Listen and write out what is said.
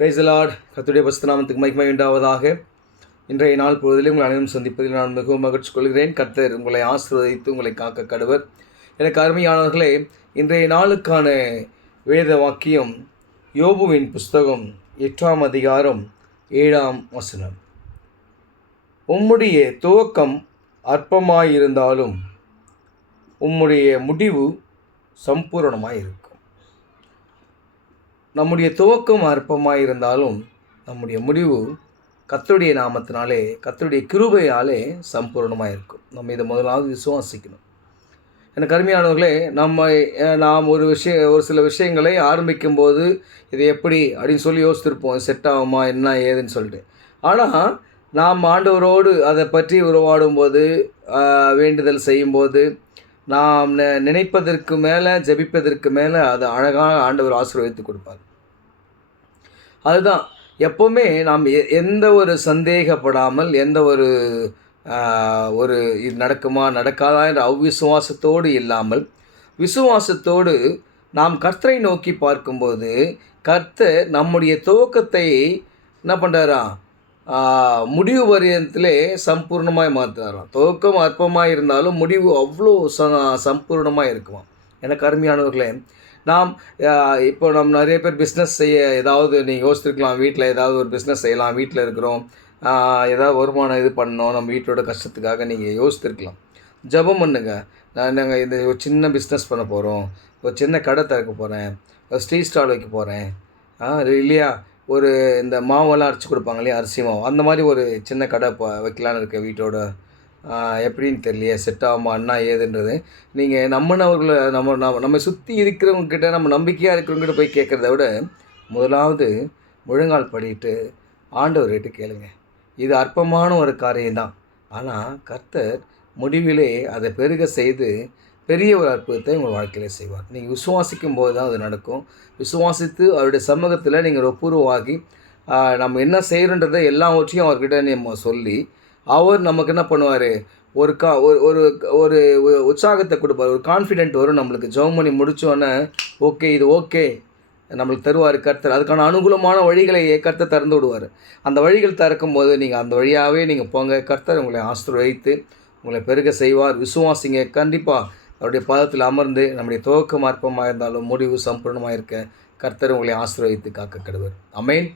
Praise the Lord. கர்த்தருடைய பரிசுத்த நாமத்துக்கு மகிமை உண்டாவதாக. இன்றைய நாள் பொழுதிலே உங்கள் அனைவரும் சந்திப்பதில் நான் மிகவும் மகிழ்ச்சி கொள்கிறேன். கர்த்தர் உங்களை ஆசீர்வதித்து உங்களை காக்க கடவர். எனக்கு அருமையானவர்களே, இன்றைய நாளுக்கான வேத வாக்கியம் யோபுவின் புஸ்தகம் 8ஆம் அதிகாரம் 7ஆம் வசனம். உம்முடைய துவக்கம் அற்பமாயிருந்தாலும் உம்முடைய முடிவு சம்பூரணமாயிருக்கும். நம்முடைய துவக்கம் அற்பமாக இருந்தாலும் நம்முடைய முடிவு கர்த்தருடைய நாமத்தினாலே, கர்த்தருடைய கிருபையாலே சம்பூர்ணமாக இருக்கும். நம்ம இதை முதலாவது விசுவாசிக்கணும். எனக்கு அருமையானவர்களே, நாம் ஒரு சில விஷயங்களை ஆரம்பிக்கும்போது இது எப்படி அப்படின்னு சொல்லி யோசித்திருப்போம், செட் ஆகுமா என்ன ஏதுன்னு சொல்லிட்டு. ஆனால் நாம் ஆண்டவரோடு அதை பற்றி உருவாடும்போது, வேண்டுதல் செய்யும்போது, நாம் நினைப்பதற்கு மேலே, ஜெபிப்பதற்கு மேலே அது அழகாக ஆண்டவர் ஆசீர்வதித்து கொடுப்பார். அதுதான் எப்போவுமே நாம் எந்த ஒரு சந்தேகப்படாமல், எந்த ஒரு இது நடக்குமா நடக்காதா என்ற அவ்விசுவாசத்தோடு இல்லாமல், விசுவாசத்தோடு நாம் கர்த்தரை நோக்கி பார்க்கும்போது, கர்த்தர் நம்முடைய துவக்கத்தை என்ன பண்ணுறாரா, முடிவு பரியத்திலே சம்பூர்ணமாய் மாற்றுறாராம். துவக்கம் அற்பமாக இருந்தாலும் முடிவு அவ்வளோ சம்பூர்ணமாக இருக்குமா. எனக்கு அருமையானவர்களே, நாம் இப்போ நம்ம நிறைய பேர் பிஸ்னஸ் செய்ய ஏதாவது நீங்கள் யோசிச்சிருக்கலாம். வீட்டில் ஏதாவது ஒரு பிஸ்னஸ் செய்யலாம், வீட்டில் இருக்கிறோம், ஏதாவது வருமானம் இது பண்ணணும், நம்ம வீட்டோட கஷ்டத்துக்காக நீங்கள் யோசித்திருக்கலாம். ஜெபம் பண்ணுங்க. நாங்கள் இந்த ஒரு சின்ன பிஸ்னஸ் பண்ண போகிறோம், ஒரு சின்ன கடை திறக்க போகிறேன், ஒரு ஸ்ட்ரீட் ஸ்டால் வைக்க போகிறேன், இல்லையா, ஒரு இந்த மாவெல்லாம் அரைச்சி கொடுப்பாங்க இல்லையா, அரிசி மாவு, அந்த மாதிரி ஒரு சின்ன கடை வைக்கலான்னு இருக்க வீட்டோட. எப்படின்னு தெரியலையே, செட் ஆகுமா என்ன ஏதுன்றது நீங்கள் நம்பினவர்களை நம்ம சுற்றி இருக்கிறவங்கக்கிட்ட, நம்ம நம்பிக்கையாக இருக்கிறவங்ககிட்ட போய் கேட்குறத விட முதலாவது முழங்கால் படிட்டு ஆண்டவர்கிட்ட கேளுங்க. இது அற்பமான ஒரு காரியம்தான், ஆனால் கர்த்தர் முடிவிலே அதை பெருக செய்து பெரிய ஒரு அற்புதத்தை உங்கள் வாழ்க்கையில் செய்வார். நீங்கள் விசுவாசிக்கும் போது தான் அது நடக்கும். விசுவாசித்து அவருடைய சமூகத்தில் நீங்கள் ஒப்புரவாகி நம்ம என்ன செய்கிறன்றதை எல்லாவற்றையும் அவர்கிட்ட நம்ம சொல்லி, அவர் நமக்கு என்ன பண்ணுவார், ஒரு ஒரு உற்சாகத்தை கொடுப்பார், ஒரு கான்ஃபிடென்ட் வரும் நம்மளுக்கு. ஜெபம் பண்ணி முடித்தோன்னே ஓகே இது ஓகே நம்மளுக்கு தருவார் கர்த்தர். அதுக்கான அனுகூலமான வழிகளை கர்த்தர் திறந்து விடுவார். அந்த வழிகள் திறக்கும் போது நீங்கள் அந்த வழியாகவே நீங்கள் போங்க. கர்த்தர் உங்களை ஆசீர்வதித்து உங்களை பெருக செய்வார். விசுவாசிங்க. கண்டிப்பாக அவருடைய பாதத்தில் அமர்ந்து நம்முடைய துவக்கம் அற்பமாக இருந்தாலும் முடிவு சம்பூர்ணமாக இருக்க கர்த்தர் உங்களை ஆசீர்வதித்து காக்க கடவர். ஆமென்.